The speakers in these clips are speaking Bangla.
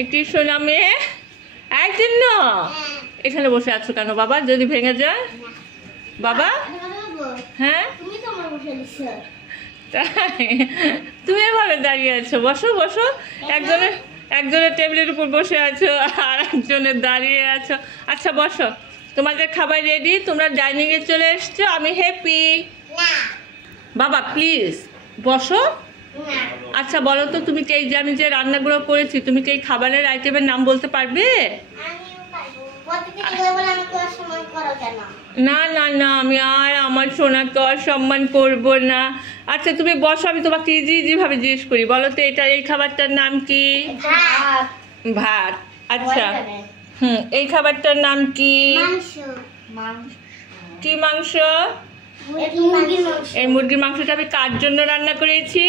একটি সোনা মেয়ে একদিন না এখানে বসে আছো কেন বাবা? যদি ভেঙে যায় বাবা? হ্যাঁ তাই তুমি এভাবে দাঁড়িয়ে আছো, বসো বসো। একজনের টেবিলের উপর বসে আছো আর একজনের দাঁড়িয়ে আছো। আচ্ছা বসো, তোমাদের খাবার রেডি, তোমরা ডাইনিং এ চলে এসছো, আমি হ্যাপি। বাবা প্লিজ বসো। আচ্ছা বলো তো, তুমি এই যে আমি যে রান্নাগুলো করেছি, তুমি কি এই খাবারের আইটেমের নাম বলতে পারবে? না না না, আমি আর আমার সোনাকে অসম্মান করবো না। আচ্ছা তুমি বসো, আমি তোমাকে ইজি ইজি ভাবে জিজ্ঞেস করি। বলো তো এটা এই খাবারটার নাম কি? ভাত। আচ্ছা এই খাবারটার নাম কি? কি মাংস? এই মুরগির মাংসটা আমি কার জন্য রান্না করেছি?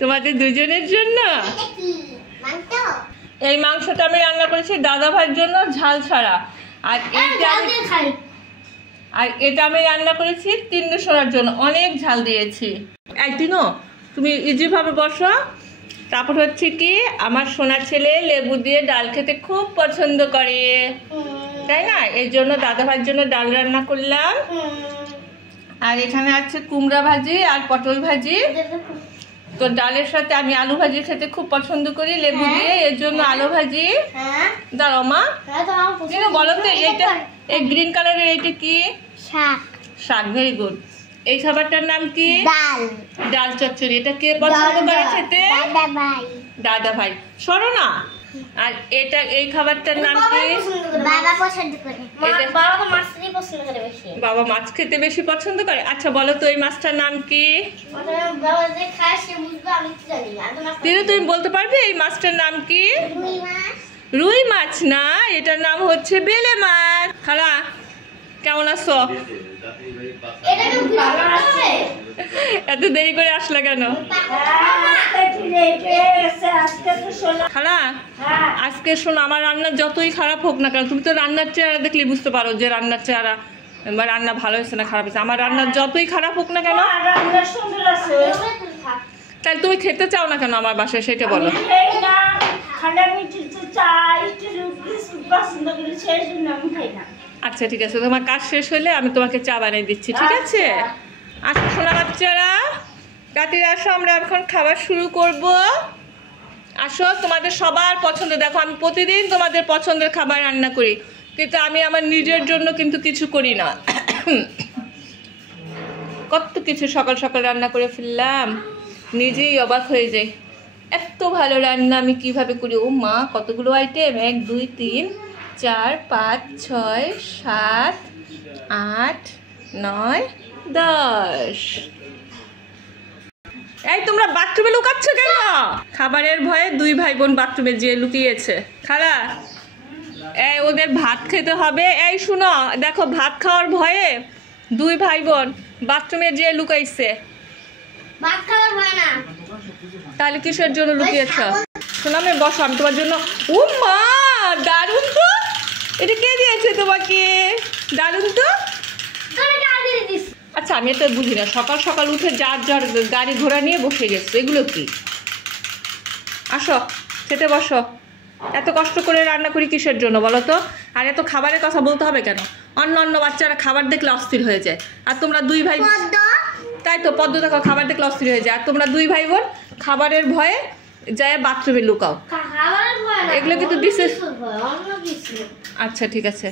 তোমাদের দুজনের জন্য। এই মাংসটা আমি রান্না করেছি দাদা ভাইয়ের জন্য ঝাল ছাড়া, আর এটা আমি রান্না করেছি তিন্নু সোনার জন্য, অনেক ঝাল দিয়েছি। একদিনও তুমি ইজি ভাবে বসো। তারপর হচ্ছে কি, আমার সোনা ছেলে লেবু দিয়ে ডাল খেতে খুব পছন্দ করে, তাই না? এর জন্য দাদা ভাইয়ের জন্য ডাল রান্না করলাম। আর এখানে আছে কুমড়া ভাজি আর পটল ভাজি। তো ডালের সাথে আমি আলু ভাজি খেতে খুব পছন্দ করি লেবু দিয়ে, এর জন্য আলু ভাজি। দাঁড়াও মা, বলো তো এইটা এই গ্রিন কালারের এইটা কি? শাক। Very good. এই খাবারটার নাম কি? ডাল চচ্চড়ি। এটা কে পছন্দ করে খেতে? দাদা ভাই। সরো না। আর এটা এই খাবারটার নাম কি? বাবা মাছ খেতে বেশি পছন্দ করে। আচ্ছা বলো তো এই মাছটার নাম কি? তুমি বলতে পারবে এই মাছটার নাম কি? রুই মাছ না, এটার নাম হচ্ছে বেলে মাছ। খালা কেমন আছো? এত দেরি করে আসলা কেন? খালা আজকে শোনো, আমার রান্না যতই খারাপ হোক না কেন, তুমি তো রান্নার চেহারা দেখলেই বুঝতে পারো যে রান্নার চেহারা বা রান্না ভালো হয়েছে না খারাপ হয়েছে। আমার রান্নার যতই খারাপ হোক না কেন, তাহলে তুমি খেতে চাও না কেন আমার বাসায় সেটা বলো। আচ্ছা ঠিক আছে, তোমার কাজ শেষ হলে আমি তোমাকে চা বানিয়ে দিচ্ছি, ঠিক আছে? আসো শোনা বাচ্চারা, রাত্রিরে আসো, আমরা এখন খাবার শুরু করব। আসো, তোমাদের সবার পছন্দ। দেখো আমি প্রতিদিন তোমাদের পছন্দের খাবার রান্না করি, কিন্তু আমি আমার নিজের জন্য কিন্তু কিছু করি না। কত কিছু সকাল সকাল রান্না করে ফেললাম, নিজেই অবাক হয়ে যাই। এত ভালো রান্না আমি কিভাবে করি। ও মা, কতগুলো আইটেম! 1 2 3 4 5 6 7 8 9 10। এই তোমরা বাথরুমে লুকাচ্ছ কেন? খাবারের ভয়ে 2 ভাই বোন বাথরুমে যেয়ে লুকিয়েছে। খালা এই ওদের ভাত খেতে হবে। এই শুনো, দেখো ভাত খাওয়ার ভয়ে 2 ভাই বোন বাথরুমে যেয়ে লুকাইছে। তাহলে কিসের জন্য লুকিয়েছ? শোনো আমি বসো, আমি তোমার জন্য। ও মা দারুণ তো, এটা কে দিয়েছে তোমাকে? দারুণ তো। আচ্ছা আমি এটা বুঝি না, সকাল সকাল উঠে যার যার গাড়ি ঘোড়া নিয়ে বসে গেছে, এগুলো কি? আসো খেতে বসো। এত কষ্ট করে রান্না করি কিসের জন্য বলো তো? আর এত খাবারের কথা বলতে হবে কেন? অন্য বাচ্চারা খাবার দেখলে অস্থির হয়ে যায়, আর তোমরা 2 ভাই। তাই তো পদ্ম দেখো খাবার দেখলে অস্থির হয়ে যায়, আর তোমরা 2 ভাই বোন খাবারের ভয়ে যায় বাথরুমে লুকাও। এগুলো কিন্তু বিশেষ। আচ্ছা ঠিক আছে।